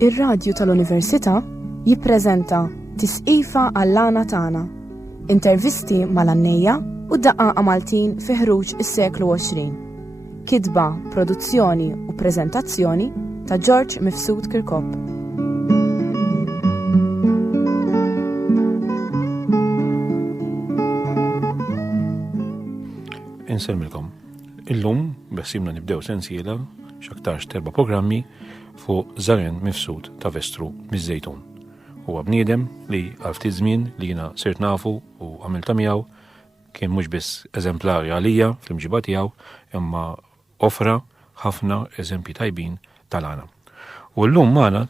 Ir-radju tal-Università jippreżenta Tisqifa għall-għana tagħna. Intervisti mal-għannejja u d-daqqa Maltin fi ħruġ is-seklu 20. Kitba, produzzjoni u preżentazzjoni ta' George Mifsud Kirkop. Inselmilkom. Illum bessimna nibdew sensiela x'aktarx 4 programmi fuq Żaren Mifsud ta' Vestru miż-Żejtun. Huwa bniedem li għal ftit żmien li jiena sirt nafu u għamilta miegħu kien mhux biss eżemplari għalija fl-imġiba tiegħu imma offra ħafna eżempji tajbin tal-għana. U llum magħna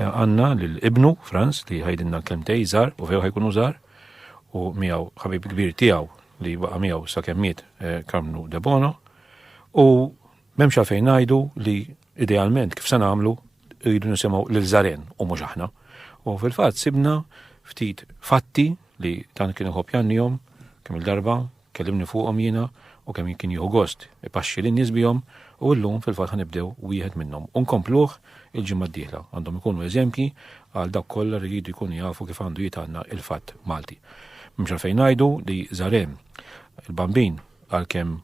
għandna lill-ibnu Franz li ħajdilna kelmtej żgħar u vew ħajkunu żgħar u miegħu ħabib kbir tiegħu li baqa' miegħu sakemm miet Carmenu de Bono u m'hemmx għalfejn ngħidu li idealment kif se nagħmlu rridu nisimgħu lil Żaren u mhux aħna. U fil-fatt sibna ftit fatti li dan kien iħobb jannihom kemm il-darba kellimni fuqhom jiena u kemm kien jieħu gost ipaxxi lin-nies bihom u llum fil-fatt ħanibdew wieħed minnhom u nkompluh il-ġimgħa d-dieħla. Għandhom ikunu eżempji għal dawk kollha li jridu jkunu jafu kif għandu jitgħanna il-fatt Malti. Mhux għalfejn ngħidu li Żaren il-bambin għalkemm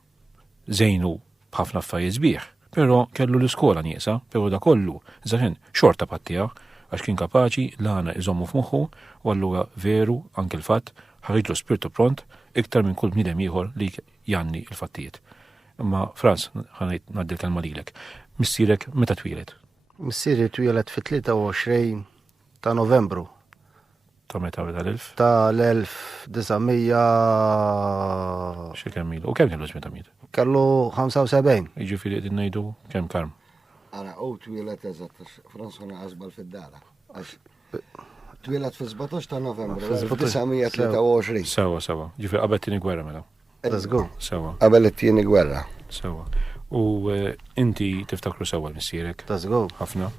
żejnu b'ħafna affarijiet sbieħ, però kellu l-iskola nieqsa, però da kollu Żaren xorta pattija għax kien kapaċi l-għana iżommu f'moħħu u allura veru anke l-fatt ħarriġlu spiritu pront iktar minn kull bniedem ieħor li janni l-fattijiet. Imma Franz, ħanajt ngħaddi l-kelma lilek. Missierek meta twieled? Missieri twieled fit-23 ta' Novembru. Ta' meta tal-1000? Tal-1900 xi kemm ilu. U kemm kellu żmien ta' miet? kellu 75. Jiġifieri qegħdin ngħidu kemm Karm? Ara twieled eżatt Franz ħana qasbal fid-dara. Twieled fi 17 ta' Novembru 1923. Sewa. Ġifieri qabel tieni gwerra mela. Let's go. Sewa. Qabel it-tieni gwerra. Sewa. U inti tiftakru sewa missierek? Let's go. Ħafna.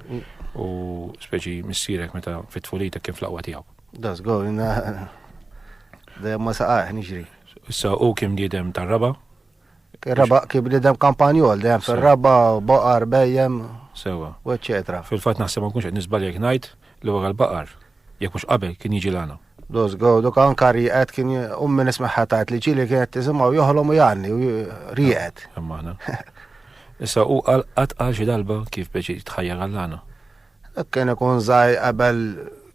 U speċi missierek meta fit-tfulita kien fl-aqwa tiegħu. Let's go. Dejjem ma saqaħ niġri. Issa u kemm diedem tar-raba? Raba kif bdedem kampanjol, dejjem fir-raba, baqar, bejjem. Sewa. U eċetera. Fil-fatt naħseb ma nkunx qed nisbal jekk ngħid li wara l-baqar jekk mhux qabel kien jiġi l-għana. Let's go. Dok anka rieqed kien ummi nismaħħa tgħid li ġieli kienet tisimgħu joħolhom u janni u rieqed. Imma aħna. Issa u qatt qal xi darba kif beġi tħajjar għall-għana. Kien ikun żgħir qabel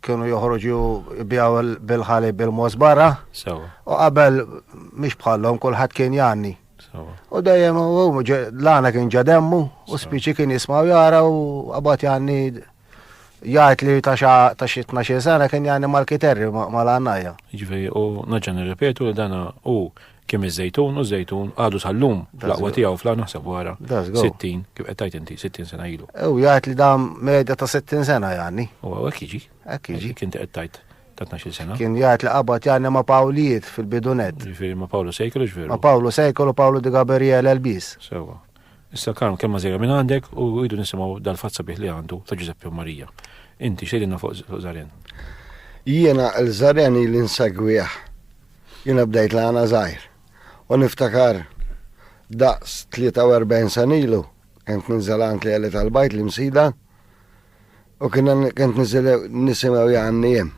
kienu joħroġu jbijaw bil-ħalib bil-mos barra. Sewa. U qabel mhix bħalhom kulħadd kien janni. Sewa. U dejjem l-għana kien ġademmu u spiċi kien jismaw jara u qabad janni jgħid li ta' xi 12 sena kien janni mal-kiterri mal-għannajja. Ġifieri u naġġa nirripetu li dana u kemm iż-żejtun u żejtun għadu sal-lum l-aqwa tiegħu fl naħseb wara 60 kif qed tgħid inti 60 sena ilu. U jgħid li dan medja ta' 60 sena janni. U hekk jiġi. Hekk jiġi. Kien qed tgħid ta' 12 sena. Kien jgħid li qabad janni ma' Pawlijiet fil-bidunet. Ġifieri ma' Pawlu Sejkolu ġveru. Ma' Pawlu Sejkolu, Pawlu di Gabriele Elbis. Sewa. Issa Karm kemm żejra minn għandek u jridu nisimgħu dal-fatt sabiħ li għandu ta' Giuseppe u Marija. Inti xejdinna fuq Żaren. Jiena l-Żaren li nsegwih. Jiena bdejt l-għana żgħir. U niftakar daqs 43 sena ilu kent ninżel anke li tal-bajt li msida u kent nisimgħu janni jem.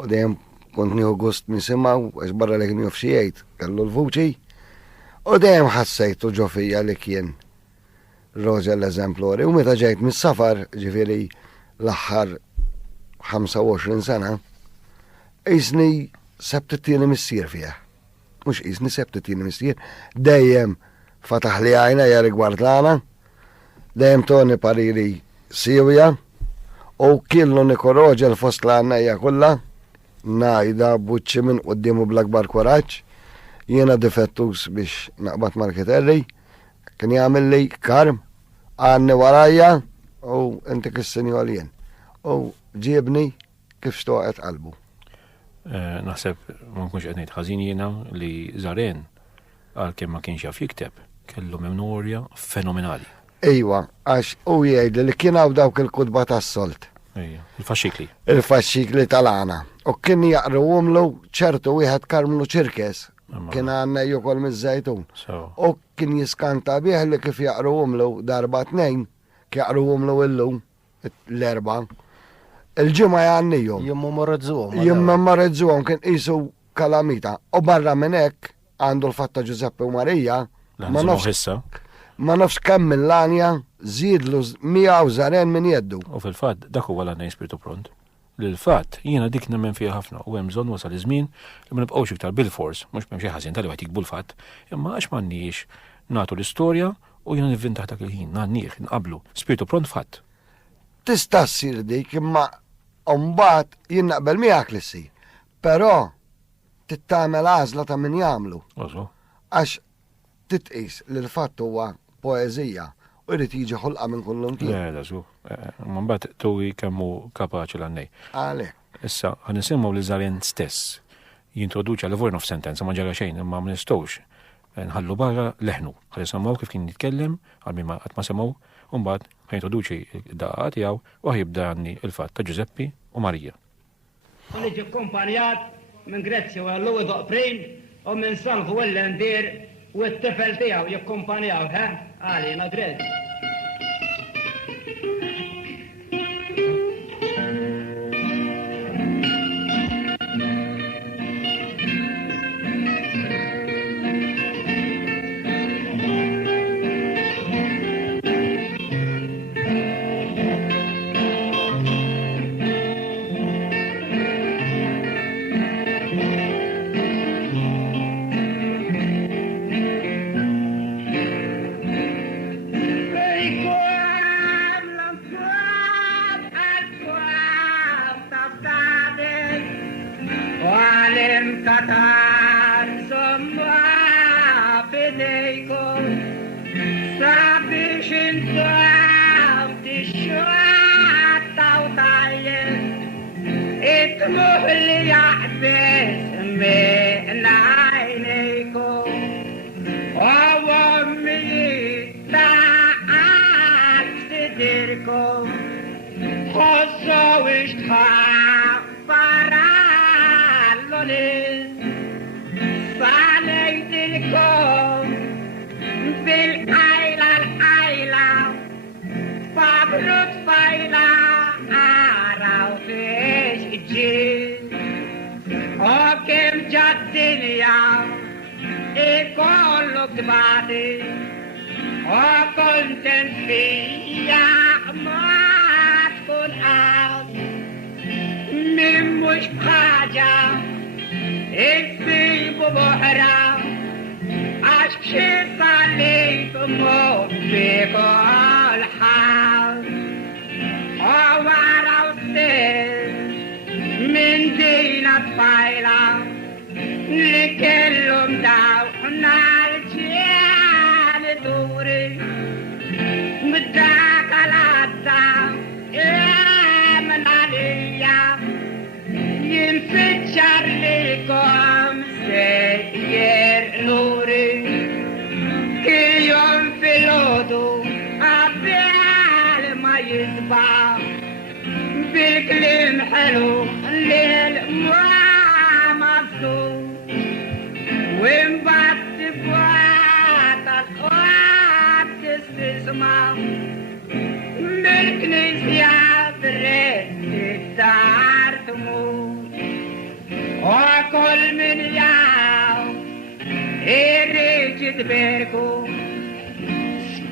U dejjem kont nieħu gost nisimgħu għax barra li kien jofxi jgħid kellu l-vuċi u dejjem ħassejtu ġo fija li kien roġel eżemplori u meta ġejt mis-safar ġifieri l-aħħar 25 sena qisni sebt it-tieni missier fiha. Mhux qisni sebt it-tieni missier, dejjem fataħ li għajna ja rigward l-għana, dejjem toni pariri siwja u kienu nikoroġel fost l-għannajja kollha ngħidha buċċi minn qudiemu bl-akbar koraġġ, jiena difettus biex naqbad mal-kiterri, kien jagħmel li Karm għanni warajja u inti kissini għalien. U ġiebni kif xtoqet qalbu. Naħseb ma nkunx qed ngħid ħażin jiena li Żaren għalkemm ma kienx jaf jikteb kellu memorja fenomenali. Ejwa, għax u jgħid li kien hawn dawk il-kutba tas-solt. Ejja, il-faxxikli. Il-faxxikli tal-għana. U kien jaqruhomlu ċertu wieħed Karmenu Ċirkes. Kien għandna jukol miż-żejtun. U kien jiskanta bih li kif jaqruhomlu darba tnejn, jaqruhomlu illum l-erba. Il-ġimgħa jgħannijhom. Jimmu morredżuhom. Jimma marreġżuhom kien qisu kalamita. U barra minn hekk għandu l-fatta Giuseppe u Marija ma nafx kemm mill-Lanja żiedlu 100 żaren minn jeddu. U fil-fatt dak huwa l-għandna Spiritu Pront. L-fatt jiena dik nemmen fiha ħafna u hemm bżonn wasal iż-żmien li ma nibqgħux iktar bil-fors, mhux m'hemm xi ħażin tal wieħed jikbu l-fatt, imma għax m'għandniex nagħtu l-istorja u jiena nivvintaħ dak il-ħin, nagħnih, nqablu. Spiritu Pront fatt. Tista' ssir dik imma mbagħad jien naqbel miegħek li ssir. Però tittamel għażla ta' min jagħmlu. Għax titqis li l-fatt huwa poeżija u jrid jiġi ħolqa minn kullum kien. Le, żu. Ma mbagħad tuwi kemm hu kapaċi l-għannej. Għalhekk. Issa ħan nisimgħu li Żarien stess jintroduċa l-Word of Sentence ma ġara xejn imma ma nistgħux nħallu barra leħnu. Ħalli semgħu kif kien jitkellem għal min qatt ma semgħu u mbagħad ħajintroduċi d-daqqa tiegħu u ħajibda għanni il-fatt ta' Giuseppe u Marija. Niġi akkumpanjat minn Grezzja u Louis Doqprin u minn Salvo Wellendir u t-tifel tiegħu jakkumpanjaw, għalina Grezz.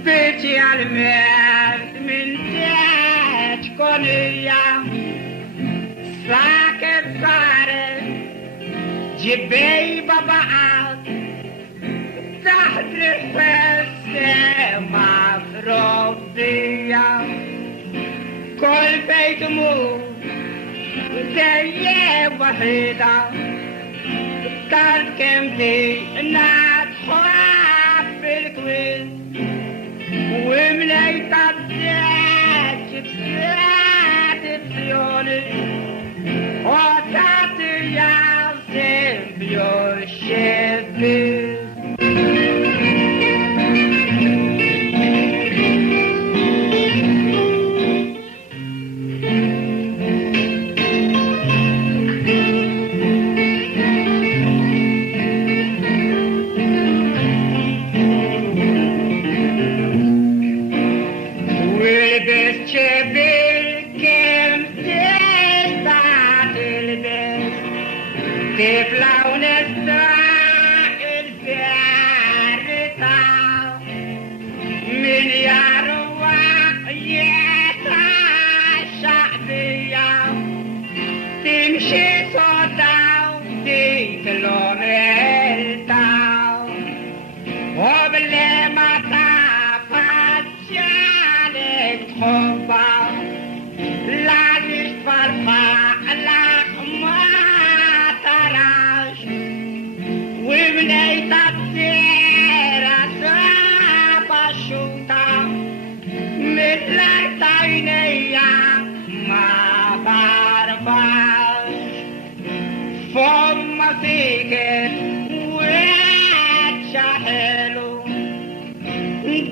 Specialment min teċ konija saket saret ġibej babaqat taħt l-fessema f'robbija kol fejt mur dejje wahida tant kem di natħab fil-kwiz ومليت الداج بساتيوني وتعطي يا سيمبيو شيفي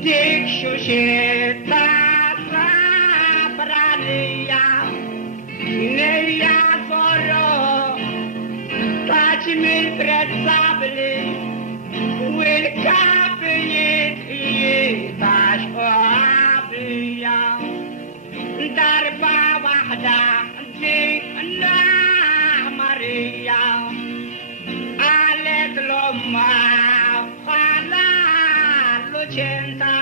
dik xuxieta sabranija, neja zoro, taċ mil-prezzabli, u il-kapijiet jitax uħabija, darba wahda dik Marija, għalet l-omma bħala l-uċenta,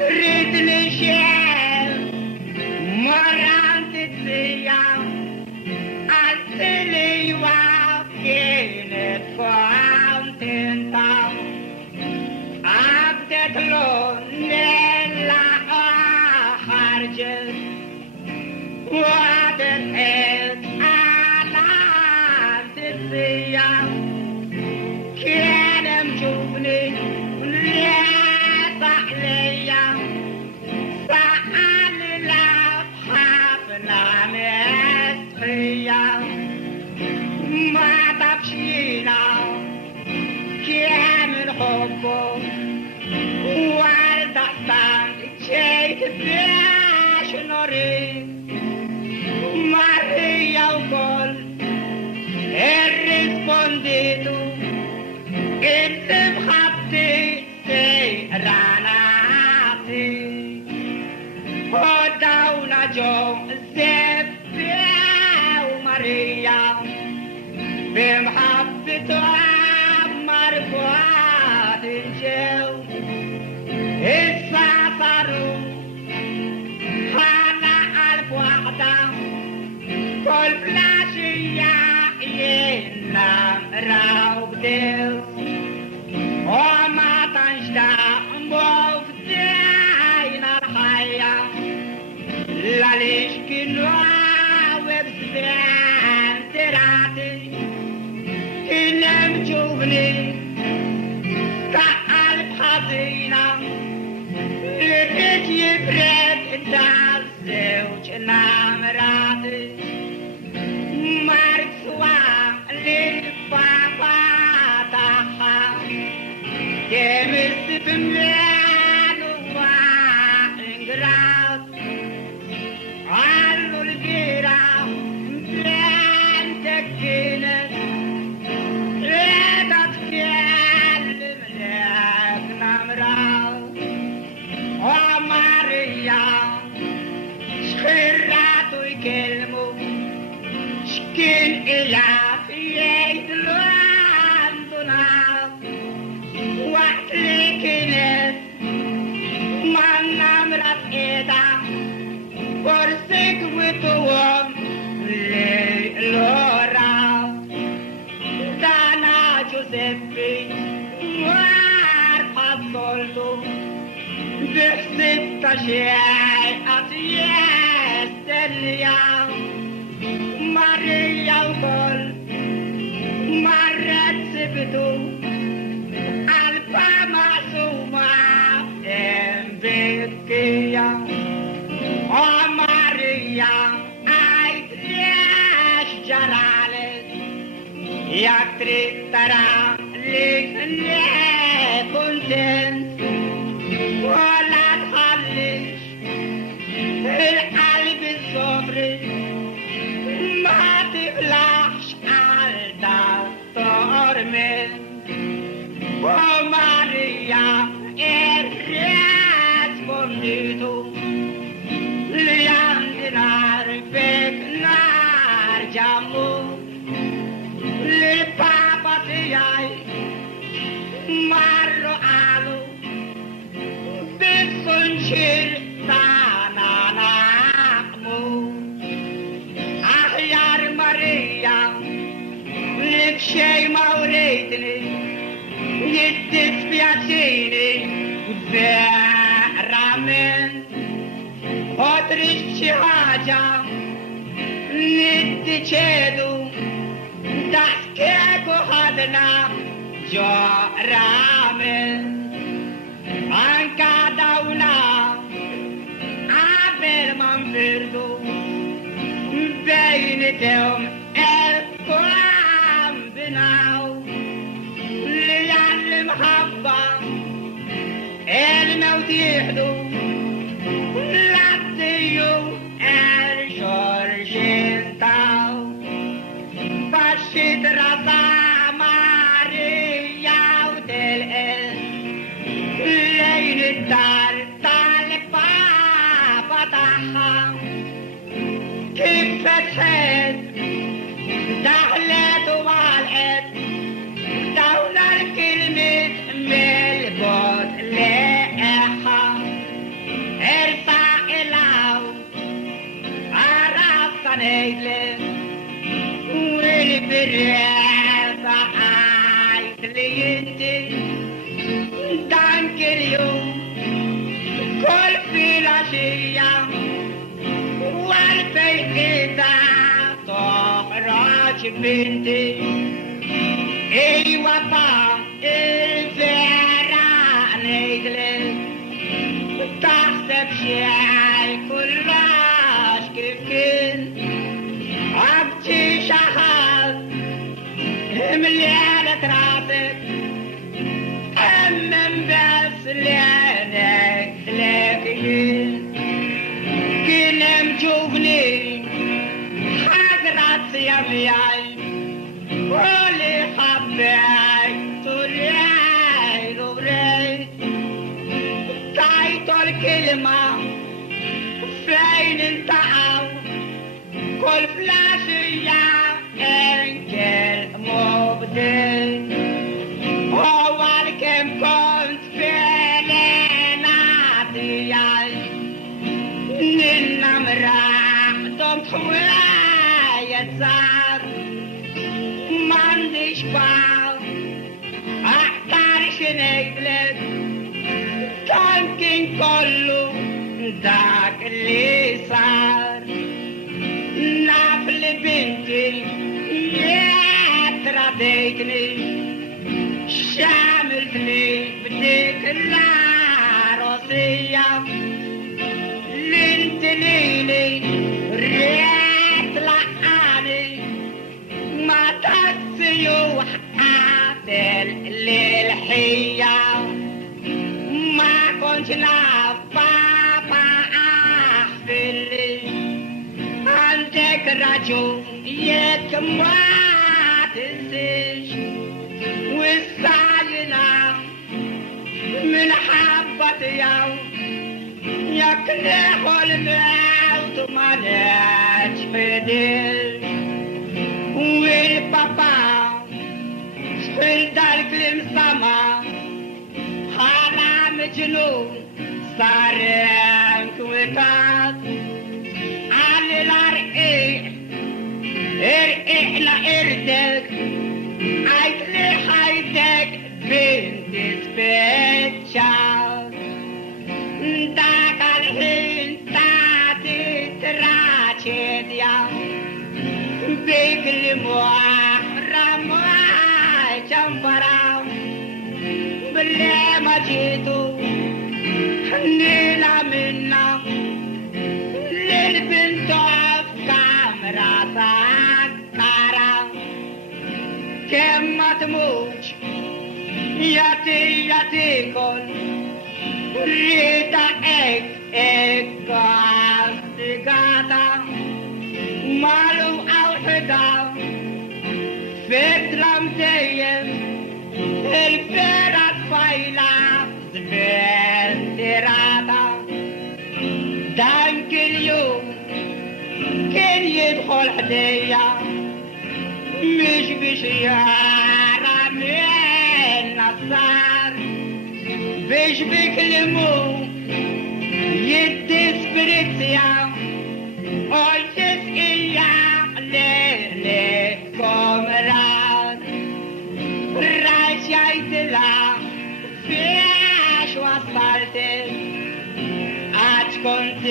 trid li xiel moranti t-zija, għal-tili kienet kontenta, għabdet l-nella ħarġet, għadet كان مجوبني ونريطح ليا سأل لابحافنا مسحية ما تبشينا كامل حبه والدحتان جيت بيش نوري Maria وكل الريسبونديتو انت بحبتي سيراناتي وداونا جو زبيا وماريا بمحبته عمر بواد الجو السافروا هانا ألف وحدة كل بلاشية ينام راوبدل وما تنشتاق مفتين الحياة لاليش كنوا وبسبان تراتي كنم جوبني كألف حزينة لقيت يبرد الزوج نامراتي مرسوا للبابا تاها كمست بملان وانقرات علو الجيرة ملان تكينت ريدت فيال ملاك نامرات وماريا شخيرات ويكلموا شكين إلا في يدلو عندنا وقت لكنت ما نمرت إيدا ورسك وطوام لورا دانا جوزيبي وارفا صولتو بحسب تشيء أطيس اليوم Maria وكل مرت سبتو ألفا معصومة بكية وماريا عيد ليش جرالك يكتريك ترى ليك كنتنت ولا تخليش القلب الصبري ما تبلعش عالدكتور من وماريا الرياس بنديتو ليان نار بك نار جامو للبابا تياي مارو آلو بسنشير تانا ناقمو Maria, lek xej ma urejtni, jiddispjaċini, verament, otrix xi ħaġa, niddeċedu, daskieku ħadna ġorament, anka dawna, qabel ma nfirdu, بينتهم الكلام بناو اللي المحبة فتحت دخلت وبعلقت دولة الكلمة ملبوط لقاها ارفع العو عرف صنيلة والبرافة عايز لينتي دانك اليوم كل في العشية والبيت تخرج بنتي ايوه طعم الفرع نجلس تحسب شاي كلاش كيف كنت عبتي شحات مليانة راسك أمم بس لانك لكن كلم جوبني حقرات يمياي ولي حباي تولي غبري تعيطوا الكلمة فين انتهوا كل فلاشية انكر مبدل هو الكم كنت فين عطياي نلنا دمت حوايا تزار ما عنديش بعض احتارش نجلد كان كله داك اللي صار نافل بنتي يا ترديتني شاملتني بديك العروسية لنت ليلي ريت لحاني ما تكسيو حقاتل للحية ما كنت لبابا أحفلي عندك رجل يكما تنسيش والسعينا من حبة يوم يكلح الموت ما نتفدل والبابا شحال دارك المسامة حالا مجنون صار كويتات على الرقيق ارقيق لقردك عيتلي حيتك بنت سبيتشال داك الحين تاتي تراتشد يا بيك المحرم جنبرام باللي ما جيتو حنينا منا للبنت كاميرا سكارة كم ما تموت ياتي كل ريتا اك قاستقاتا مالو او حدا فترم ديم الفرات فايلة زبنتراتا دانك اليوم كان يدخل حديا مش بشيارة من نصار بيش بكلمو يدي سبريتيا ويدس إياق ليليكم راد رايش يايتلا فيش وصلتي عاج كنت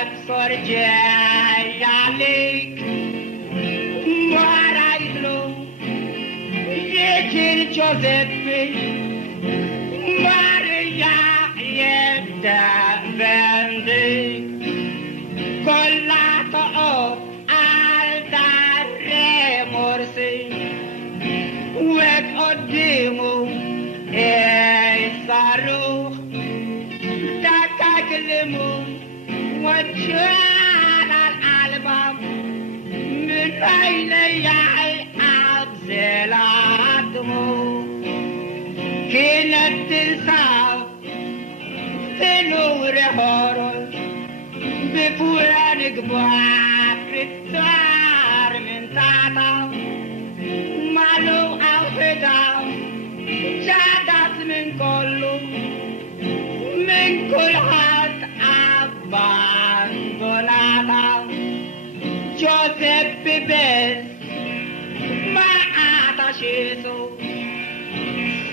أكسر جاي عليك مرايدلو يجي الجوزيبي Maria yedda bendi kollato al darre morsi wek oddimu saruh takaklimu وجعل الألباب من بين يعي أبزلاتهم كانت تنسى في نور هورل بفوران قبعة بس ما عطشيته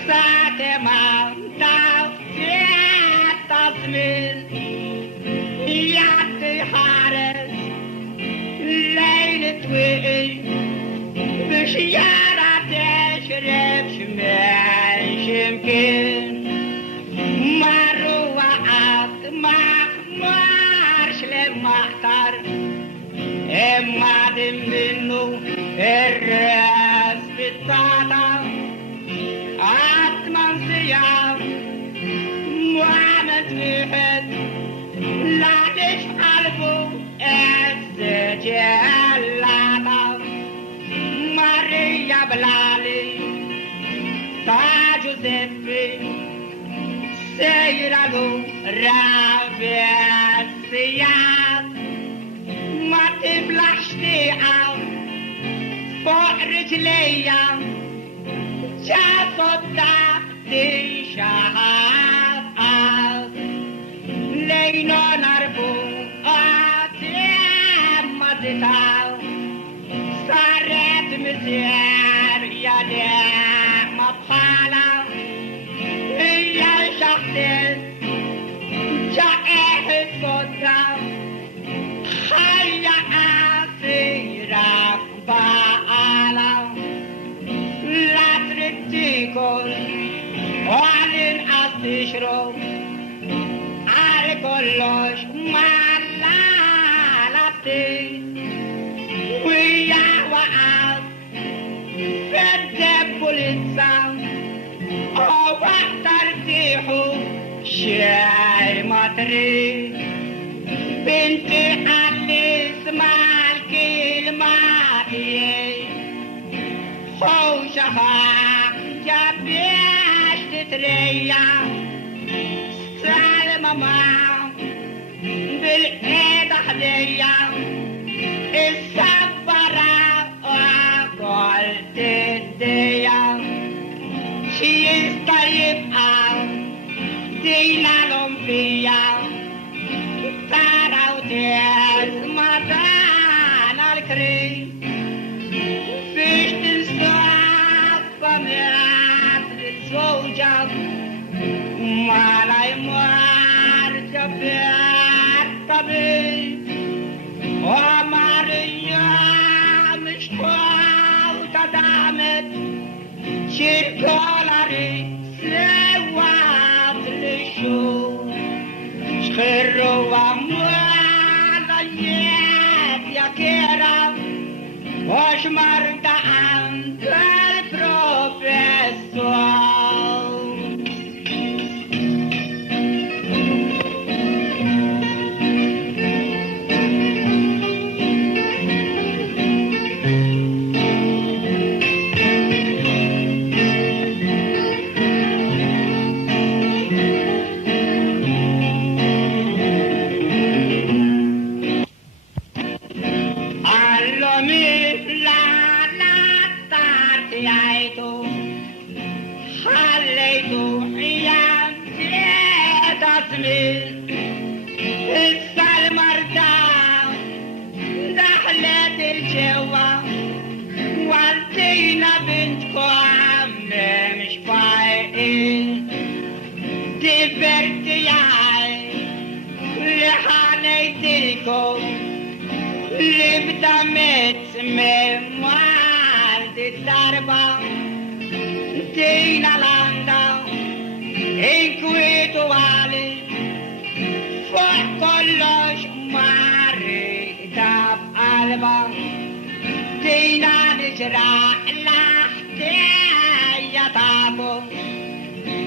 ساعة ما تعطيت تصميم يعطي حارس ليلة وقي بشيارة تشرب شمال يمكن مروا وقت ما مارش للمحتر اما منه الراس بالطاطا عطمان صيام معمد وحد لا تشعلبه السجل لعطا ماريا بلالي تاج زفي سيرالو رابع السياد ما تبلعش تقع فوق رجليا شافوا تحتي شعب لينو نربو قاتم مدتاو صارت مزير يا دي مبخالة هي شخص جائح الصدام خيا أسيرك بقالة لا ترتيكل وعلن أستشرب على كلش ما لالتي ويا وعاد فد بوليسان أو ترتيحو شاي مطري بنتي علي اسمع الكلمة خوشها جابيش تتريا سالمة معه بالإيد هدية السفرة وقلت الدية شي طيب دينا الأنبياء ترى وتسمع دانا الكريم فيش تنسوا فمرات الزوجة ما لا يمر جبار طبيب وماريا مش تدعمت شركولاري سوات للشو شخروا ومواليات يا كرام وش مرد عند البروفيسور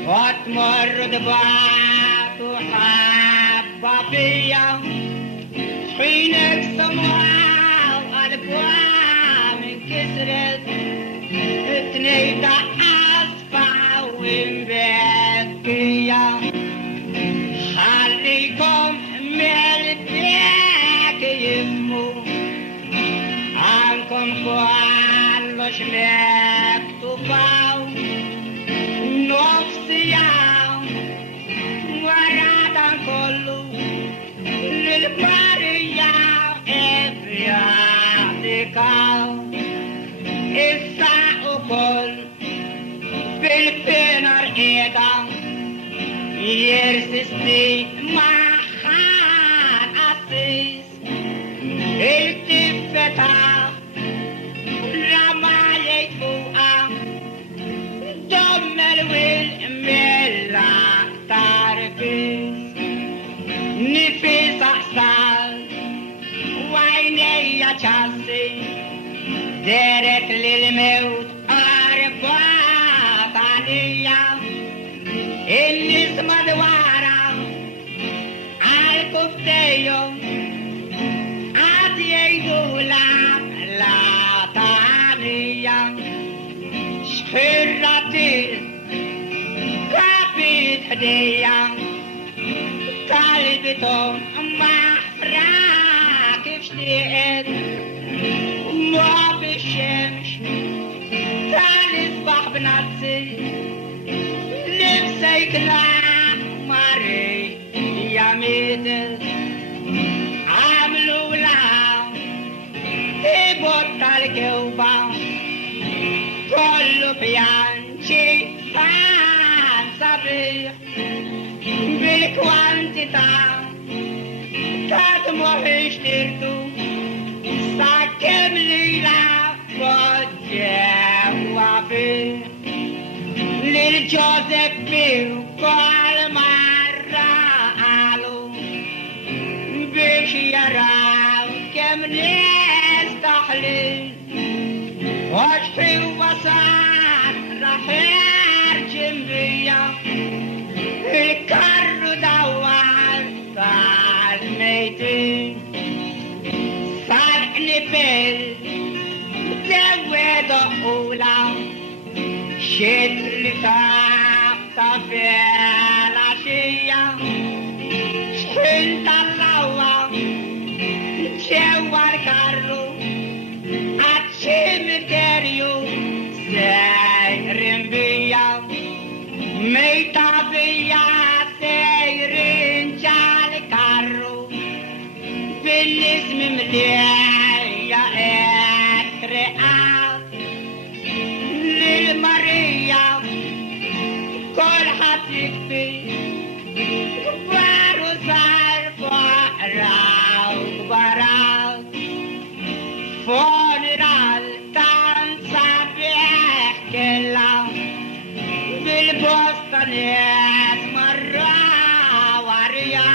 وتمر دبعات وحابة فيا حينك سمعة وقلبها من كسرت تنيت أصفع ومبكية خليكم ملتك يفمو عنكم كلش مكتوبة نفسيام ورادا كله للبرية إبرياتك يرسسني محان أسيس التفتها رمالي فوقها دمر والملا تعرفيس نفيس أحسن وعيني يا جاسي دارت للموت أربعة عليا النسمة مدوارة عالكفتيو عادي يقولا لا تانيا شحرتي كابيت هدية قلبتهم محفرة كيف شتيت ما بالشمس تالصبح بنفسي لبسي كلا مري يا ميدل عملوا لها يبطل كوبا كله بيانشي فان صبيح بالكوانتيتا تدمو اشترتو ساكم ليلا وجوابي للجوزيبي وكل مرة قالوا بيش يراو كم نستحلي واشفي وصار راح يرجم بيا الكر دوار فالميتين صالحني بيل زود أولى شد لتاق في العشية شحنت اللوى جوار كارو أتشم كاريو سيرن بيا ميتا بيا سيرن جال كارو بالاسم مليا اترقات للمريا كل حتيكتي كبار وصار فقراو كبارات فونرال تنسى بيحكلا بالبوستانيات مرة وريا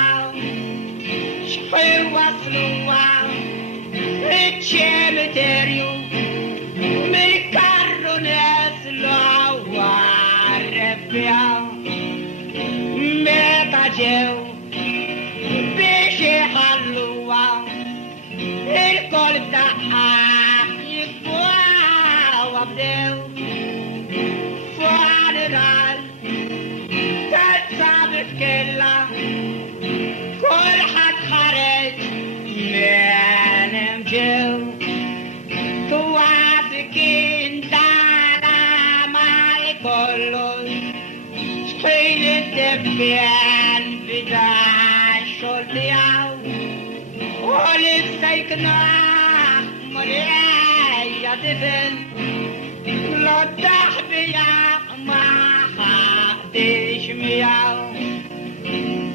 شحي وصلوا الشمتريو من كارونيس لو عرفيا متاجيو بيشي حلوة القلب تحق يقوى وابدو فعلنا تتصابت كلا كل حد خرج من مجو تواتكين دانا مال كله شحيل الدبيان بداش شلياو ولسيكنا مريا دفن لا تحبيا ما حدش مياو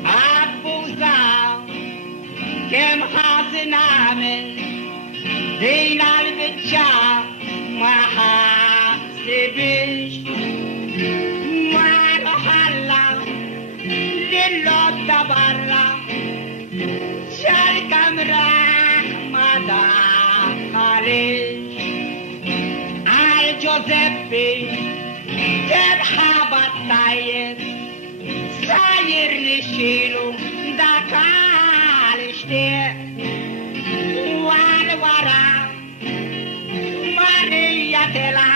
أبوزا كم حاسن عمل دين البتشا ما حاسبش ما نحلا للو تبرا شاركم ما دخلش الجوزيبي تبحب الطيب ساير لشيلو دكالش دي والورا ماريا تلا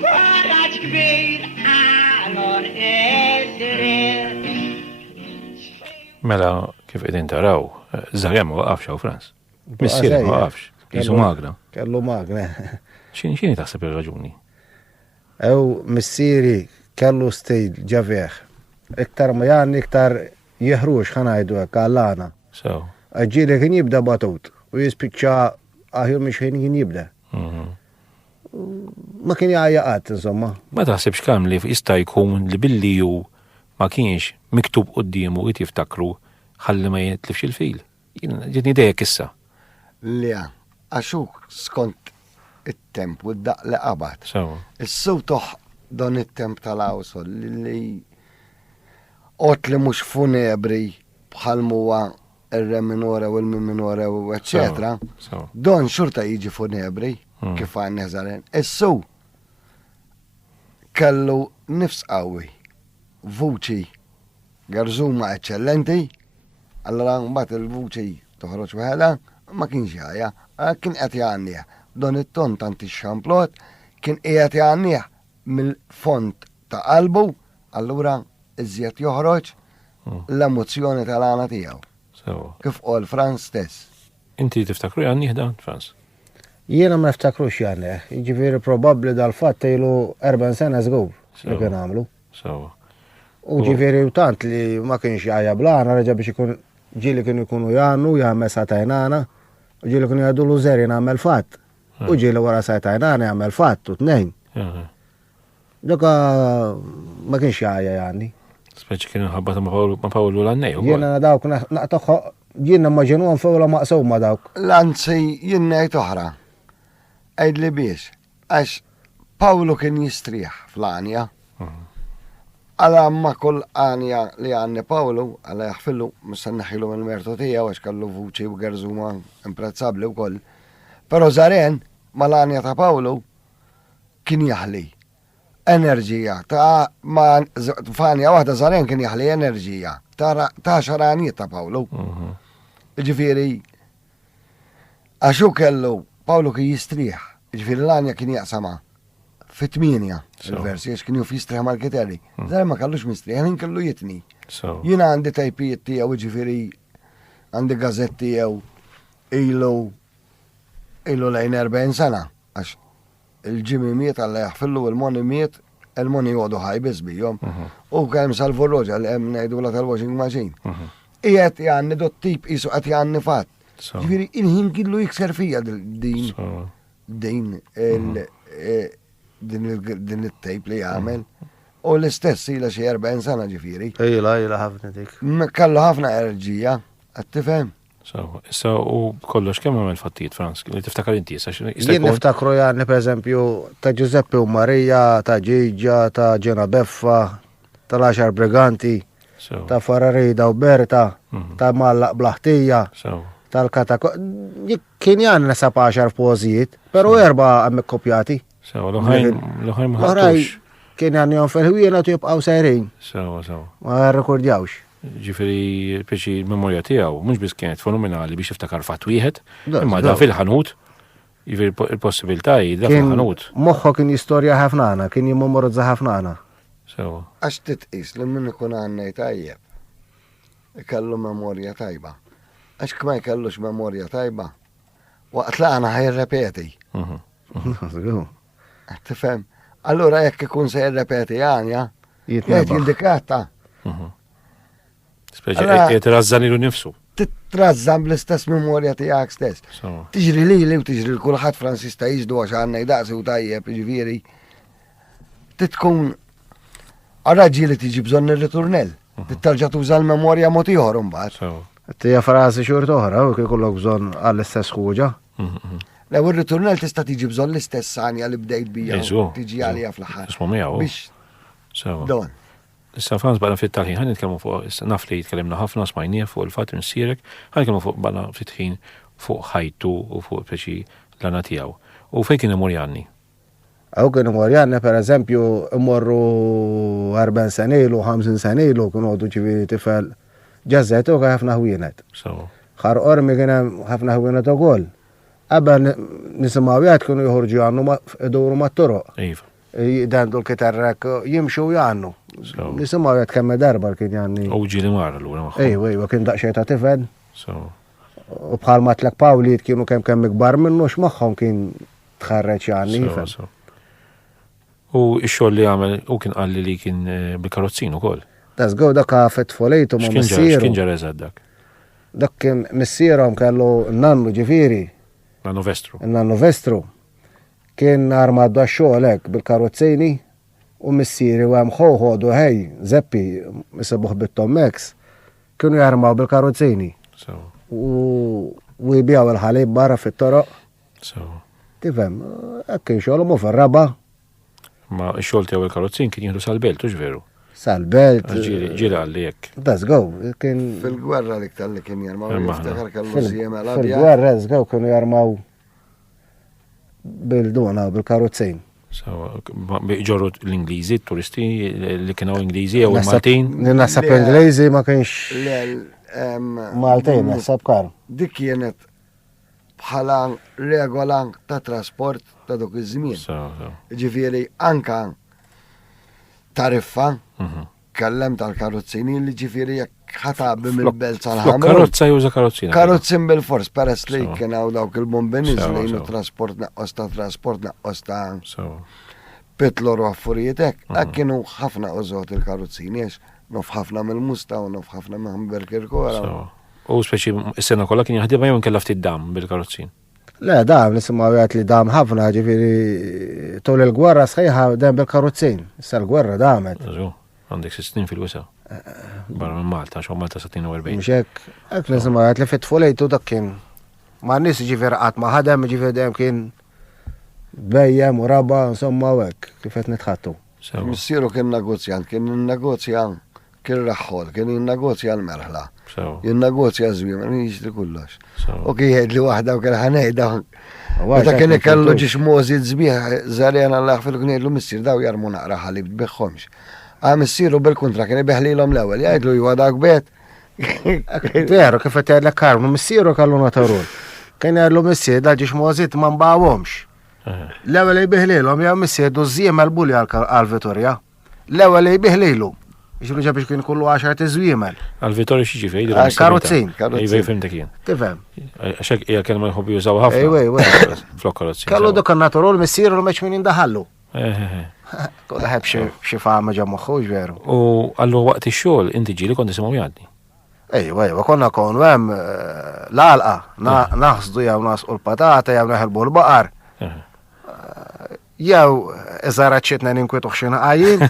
كوراج كبير علون الدرير Mela, kif qegħdin taraw, Żarem ma waqafx hawn Frans. Missier ma waqafx, jisu magra. Kellu magra. X'inhi taħseb ir-raġuni? Ew missieri kellu stil ġavieħ. Iktar ma jan iktar jeħrux ħanajdu hekk għallana. So. Ġieli kien jibda batut u jispiċċa aħjur mhix ħin jibda. ma kien jgħajjaqat, insomma. Ma taħsebx kam li jista' jkun li billi ju ma kienx miktub qoddiemu jt jiftakru ħalli ma jitlifx il-fil. Ġitni idejek issa. Le, għaxuk skont it-temp u d-daq li qabad. Sewa. Is-sewtoħ don it-temp tal-awsol li qot li mhux funebri bħal muwa ir-re minore u l-min minore u eccetera. Sewa. Don xurta jiġi funebri kif għan neżaren. Is-sew kellu nifs qawwi, vuċi garżuma eccellenti, allora mbagħad il-vuċi toħroġ waħda ma kienx ħajja, kien qed jgħanniha. Don it-ton tant ix-xamplot kien qiegħed jgħanniha mill-font ta' qalbu, allura iżjed joħroġ l-emozzjoni tal-għana tiegħu. Sewa. Kif qol Franz stess. Inti tiftakru għanni ħda, Franz? Jiena ma niftakrux janne, ġifiri probabbli dal-fatt ilu 4 sena żgur li kien għamlu. Sewa. U ġifiri u tant li ma kienx jgħajja blana, reġa biex ikun ġili kienu jkunu jannu, jgħamel satajnana, u ġili kienu jgħadu l-użeri għamel fatt. U ġili wara satajnana jgħamel fatt, u t-nejn. Doka ma kienx jgħajja janni. Speċi kienu ħabbat ma Pawlu l-għannej. Jiena dawk naqtoħ, jiena maġinu għan fewla maqsaw ma dawk. L-anzi jinnejt oħra. Għajd li biex, għax Pawlu kien jistriħ fl-għanja. Għala ma kull għanja li għanni Pawlu, għala jaħfillu, musannaħilu minn mertu tijaw, għax kallu vuċi u garzuma imprezzabli u koll. Pero Zaren, ma l-għanja ta' Pawlu, kien jaħli enerġija, ta' ma fanja waħda Zaren kien jaħli enerġija, ta' xaraniet ta' Pawlu. Ġifiri, għaxu kellu, Pawlu kien jistriħ, ġifiri l-għanja kien jaqsama fit-8 il-versi, għax kien jistriħ mal-kiterri. Zaren ma kallux mistriħ, għalin kellu jitni. Jina għandi tajpijiet tijaw, ġifiri, għandi gazzetti tijaw, ilu lejn 40 sena, għax il-ġimi miet għalla jaħfillu il-moni miet, il-moni jodu ħajbis bijom, u kħem salvu r-roġa l-em nejdu la tal-washing machine. Ijet jgħanni dot-tip isu għat jgħanni fat. Ġifiri, inħin killu jikser fija din il-tejp li jgħamil. U l-istess ila xie 40 sena ġifiri. Ila ħafna dik. Kallu ħafna enerġija, għattifem. Issa u kollox kemm għamil fattijiet, Franz, li tiftakar inti issa. Jien niftakru janni per eżempju ta' Giuseppe u Marija, ta' Ġiġa, ta' Ġena Beffa, tal-10 Briganti, ta' Fararida u Berta, ta' Mallaq Blaħtija, tal-Katako. Kien jan nasab 10 pożijiet, pero 4 għammek kopjati. L-ħajn maħtux. Kien jan jom fil-ħwijena tu jibqaw sajrin. Ma rekordjawx. Ġifiri, peċi il-memorja tijaw, mux bis kienet fenomenali biex jiftakar fatt wieħed, imma da fil-ħanut, ġifiri il-possibilità da fil-ħanut. Moħħo kien jistorja ħafnana, kien jimmemorizza ħafnana. Għax titqis li minn ikun għannej tajjeb, ikallu memorja tajba. Għax kma jkallux memorja tajba, waqt laqna ħajrrepeti. Tifhem? Allura jekk ikun se jirrepeti għanja, jgħet jindikata. Speċi, jitirazzan ilu nifsu. Titrazzan bl-istess memorja tijak stess. Tiġri li u tiġri l-kulħat Fransista jiġdu għax għanna jdaqsi u tajjeb, ġiviri. Titkun għarraġi li tiġi bżon il-riturnell. Tittarġa tuża l-memorja motiħor mbagħad. Tija frażi xhur oħra u kikollok bżonn għall-istess ħuġa. Lew ir-riturnell tista' tiġi bżonn l-istess sanja li bdejt bija. Tiġi għalija fl-aħħar. Biex don. Issa Franz baqna fit-talħin, ħan nitkellmu fuq, naf li jitkellimna ħafna smajnija fuq il-fatt insirek, ħan nitkellmu fuq baqna fit-ħin fuq ħajtu u fuq peċi l-għana tiegħu. U fejn kien imur janni? Għaw kien imur janni, per eżempju, immorru 40 senilu, 50 senilu, kien għodu ċivili tifel ġazzet u ħafna ħwienet. Xar ormi kien ħafna ħwienet u għol. Għabel nisimawjat kienu jħorġu għannu iduru mat-toroq. Dandu l-kitarrak jimxu jannu. Nisimaw jgħat kemme darba kien janni. U ġili marra l-għura maħħu. Ejwa, kien daqxej ta' tifel. U bħal matlek Pawli kienu kemm ikbar minnu x'maħħom kien tħarreċ janni. U x-xogħol li għamel u kien qalli li kien bil-karozzin ukoll. Tasgow dakka fit-folejtu ma' missieru. X'kien ġarreżad dak? Dak kien missierhom kellu n-nannu ġifieri. Nannu Vestru. Nannu Vestru. kien armad xogħolek bil-karozzini u missieri u hemm ħoħodu ħej Zeppi misibuh bit-Tom Max kienu jarmaw bil-karozzini. U jibjaw il-ħalib barra fit-toroq. Tifhem, hekk kien xogħol mu fir-raba. Ma x-xogħol tiegħu il-karozzin kien jieħdu sal-belt, hux veru? Sal-belt. Ġieli għalli hekk. Dasgow, kien fil-gwerra li ktalli kien jarmaw, jiftakar kallu żiema l-abja. Fil-gwerra żgow kienu jarmaw bil-duna bil-karozzin. Ġorru l-Ingliżi, turisti li kienu Ingliżi jew Maltin? Naħseb Ingliżi ma kienx Maltin, naħseb kar. Dik kienet bħala regola ta' trasport ta' dok iż-żmien. Ġifieri anka tariffa kellem tal-karozzini li ġifieri jekk ħatabi mill-belt tal-ħamra. Karozza juża karozzina. Karozzin bil-fors peress li kien hawn dawk il-bombiniż li jienu trasport naqqos ta' pitlor u affarijiet hekk kienu ħafna użot il-karozzini għax nof ħafna mill-Musta u nof ħafna minn Hamburger Kora. U speċi s-sena kollha kien jaħdimha jew inkella ftit dam bil-karozzin. Le, dam nisimgħu jgħid li dam ħafna ġifieri tul il-gwerra sħiħa dam bil-karozzin. Issa l-gwerra damet. Għandek 6 snin fil-wisa. Barra minn Malta, xo Malta 46. Mux hekk nisimgħu jgħid li fit-tfulejtu dak kien. Ma n-nies ġifieri qatt ma ħadem ġifieri dejjem kien bejjem u raba insomma hekk kif qed nitħattu. Missieru kien negozjant, kien innegozja kien raħħol, kien jinnegozja l-merħla. Jinnegozja żwiem, jiġri kollox. U kien jgħid li waħda u kien ħanejda. Meta kien ikellu ġiex możid żbieħ żarjana Allah fil-kien jgħidlu missier daw jarmu naqra ħalib tbeħħomx. Missieru bil-kontra kien ibeħlilhom l-ewwel, jgħidlu jwa dak bet. Veru kif qed jgħidlek Karmu, missieru kellu notarul. Kien jgħidlu missier da ġiex możid ma nbagħhomx. L-ewwel jbiħlilhom jew missier du żiemel bulja għall-Vittorja. L-ewwel jbiħlilu. Ixru ġabiex kien kullu 10 tiżwiemel. Għal-Vittorja xi ġifieri? Karozzin. Ejja fimtek jien. Tifhem. Għaxek hija kelma jħobbu jużaw ħafna. Ejwa. Flok karozzin. Kellu dak naturul missieru l-meċ min indaħallu. Kolla ħeb xi fama ġa moħħux veru. U għallu waqt ix-xogħol inti ġieli kont isimgħu jgħaddi. Ejwa, konna kon hemm l-għalqa naħsdu jew nasqu l-patata jew neħelbu l-baqar. Jew eżaraċċitna ninkwetu x'inha qajjin.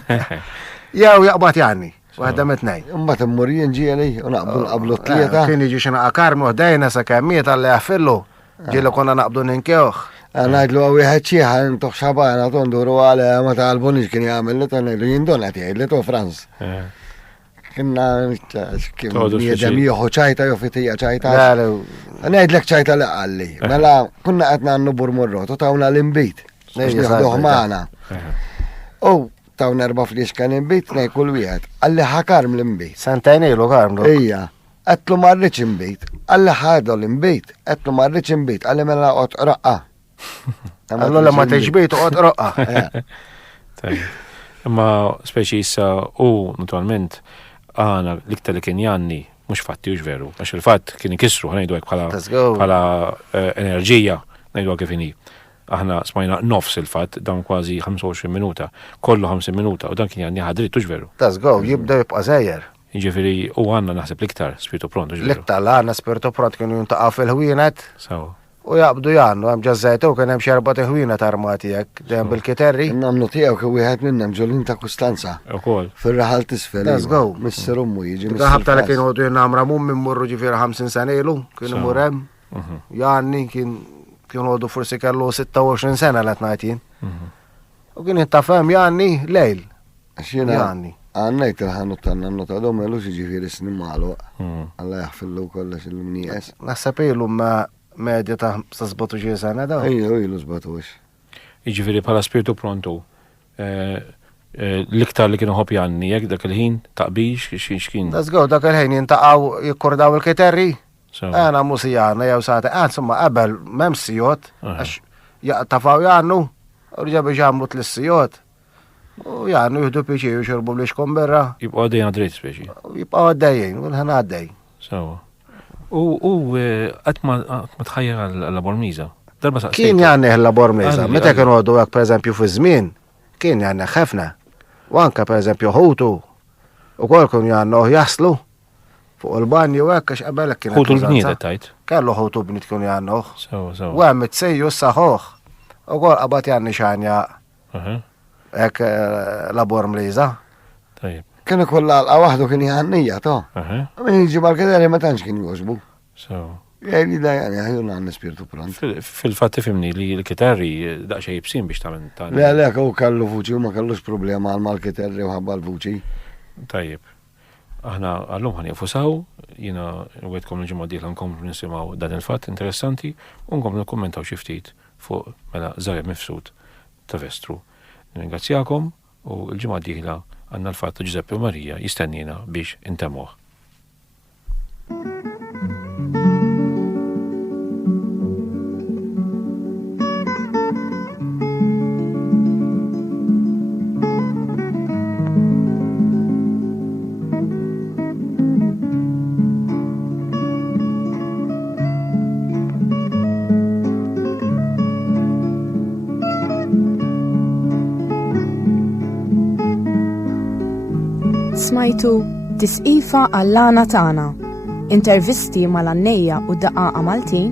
Jew jaqbad janni, waħda mitnej. Imbagħad immur jien ġieli u naqbdu qablu tlieta. Kien jiġi xi naqa' karmu ħdejna sakemm miet Alla jaħfillu. Ġieli konna naqbdu ninkewh. Ngħidlu wieħed xieħa intuħ xabana tonduru għal ma taqalbunix kien jagħmel li ngħidlu jien donna tgħid li tu Franz. Kienna niedem jieħu ċajta jew fitija ċajta. Ngħidlek ċajta li qalli. Mela kunna qed nagħmlu burmurrot u tawna l-inbit. Nieħduh magħna. U tawna 4 fliex kan inbit ngħid kull wieħed. Qalli ħakarm l-inbit. Sentejn ilu karm. Ejja. Qedlu ma rridx inbit. Qalli ħadu l-inbit. Qedlu ma rridx inbit. Qalli mela qod raqqa. Allora ma teġbejt u qod roqqa. Imma speċi issa u naturalment għana l-iktar li kien janni mhux fatti hux veru, għax il-fatt kien ikissru ngħidu hekk bħala enerġija ngħidu kif inhi. Aħna smajna nofs il-fatt dan kważi 25 minuta, kollu 50 minuta u dan kien janni ħadrit hux veru. Tasgow jibda jibqa' żejjer. Jiġifieri u għandna naħseb l-iktar spiritu pront hux veru. L-iktar għandna spiritu pront kienu jintaqgħu fil-ħwienet. U jaqbdu jannu, hemm ġażejtu kien hemm xi 4 ħwienet armati hekk dejjem bil-kiterri. Namlu tiegħu kien wieħed minnhom ġolin ta' Kustanza. Ukoll. Fir-raħal tisfel. Tasgow. Mister ummu jiġi. Ħabta li kienu għodu jennamra mummi mmurru ġifieri 50 sena ilu, kienu mur hemm. Janni kienu għodu forsi kellu 26 sena l jien. U kien jittafhem Janni lejl. Janni. Għannajt il-ħanut tan-nannu ta' domelu ġifieri snin malu. Alla jaħfillu kollox il-mnies. Naħseb ilu ma medja ta' 17 sena da. Ejju, ilu 17. Jiġifieri bħala spiritu prontu. L-iktar li kienu ħobb Janni jekk dak il-ħin taqbix x'kien. Dasgow dak il-ħin jintaqgħu jikkordaw il-kiterri. Għana musijana jew sati, insomma qabel m'hemm sijot għax jaqtafaw Jannu u rġabu ġamlu tl-sijot. U Jannu jieħdu piċi u xorbu biex berra. Jibqgħu għaddejjin dritt speċi. Jibqgħu għaddejjin, u l-ħana għaddej. U għat ma tħajja għal-labor miza. Kien Janni għal-labor miza. Meta kienu għoddu għak per eżempju fi żmien, kien Janni ħafna. U anka per eżempju ħutu. U kol kun Jannu jaslu fuq il-banju għak għax qabelek kien. Ħutu l-bniet tajt. Kellu ħutu bniet kun Jannu. U għam it-sejju s-saħħoħ. U kol qabat janni xanja ek labor mliża. Tajjeb. Kien ikolla għalqa waħdu kien jħannija, to. Min jiġi mal-kederi ma tantx kien jogħġbu. Jgħid da jani ħajun għan spiritu pront. Fil-fatt tifimni li l-kitarri daqxej jibsin biex ta' Le, u kallu vuċi u ma kallux problema għal mal-kitarri u ħabba l-vuċi. Tajjeb. Aħna għallum ħan jafusaw, jina għedkom l-ġimma diħla nkomplu nisimaw dan il-fatt interessanti, u nkomplu kommentaw xiftit fuq mela Żarjan Mifsud ta' Vestru. Ringrazzjakom u l-ġimma diħla għanna l-fatt Giuseppe Marija jistennina biex intemmuħ. Smajtu Tisqifa għall-Lana Tagħna, intervisti mal-Annejja u d-Daqaqa Maltin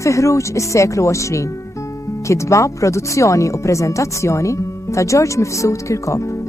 fi ħruġ is-seklu 20. Kitba, produzzjoni u preżentazzjoni ta' George Mifsud Kirkop.